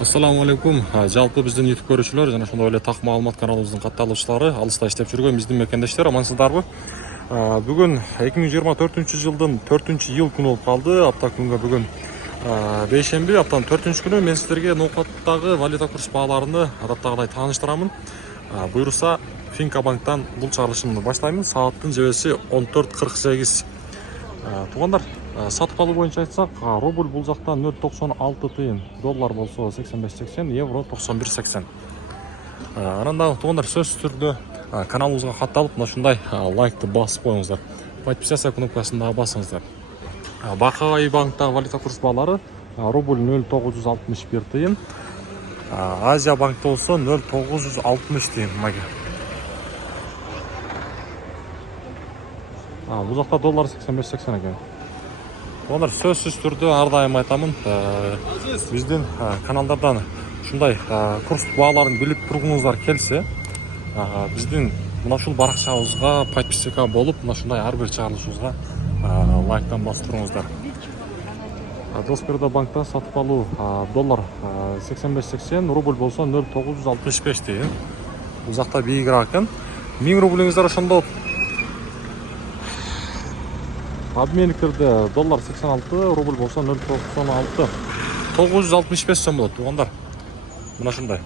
Ассаламу алейкум. Жалпы биздин YouTube көрүүчүлөр жана ошондой эле так маалымат каналыбыздын катталуучулары, алыста иштеп жүргөн биздин мекендештер, амансыздарбы? Бүгүн 2024 жылдын 4-июл күнү болуп калды. Апта күнгө бүгүн бейшемби, аптанын 4-күнү мен сиздерге ноокаттагы валюта курс бааларını адаттагыдай тааныштырамын. Буюрса Finka банктан бул чыгарылышымды баштаймын. Сааттын жебеси 14:48. Туугандар, сатып алуу боюнча айтсак, рубль бул жакта 0.96 тыйын, доллар болсо 85.80, евро 91.80. Анан дагы туугандар, сөзсүз түрдө каналыбызга катталып, мына ушундай лайкты басып коюңуздар. Подписаться кнопкасын дагы басыңыздар. Бакай банктагы валюта курс баалары рубль 0.961 тыйын, Азия банкта болсо 0.960 тыйын. Бул жакта доллар 85.80 экен. Олар сөзсүз түрдө ар дайым айтамын, биздин каналдардан ушундай курс бааларын билип тургуңуздар келсе, биздин мына ушул баракчабызга подписчика болуп, мына ушундай ар бир чыгарылышыбызга лайктан басып туруңуздар. Досперда банкта сатып алуу доллар 85.80, рубль болсо 0.965 тыйын. Бул жакта бийигирээк экен. 1000 рублиңиздар ошондо обменниктерде доллар 86, рубль болсо 0.96. 965 сом болот, туугандар. Мына ушундай.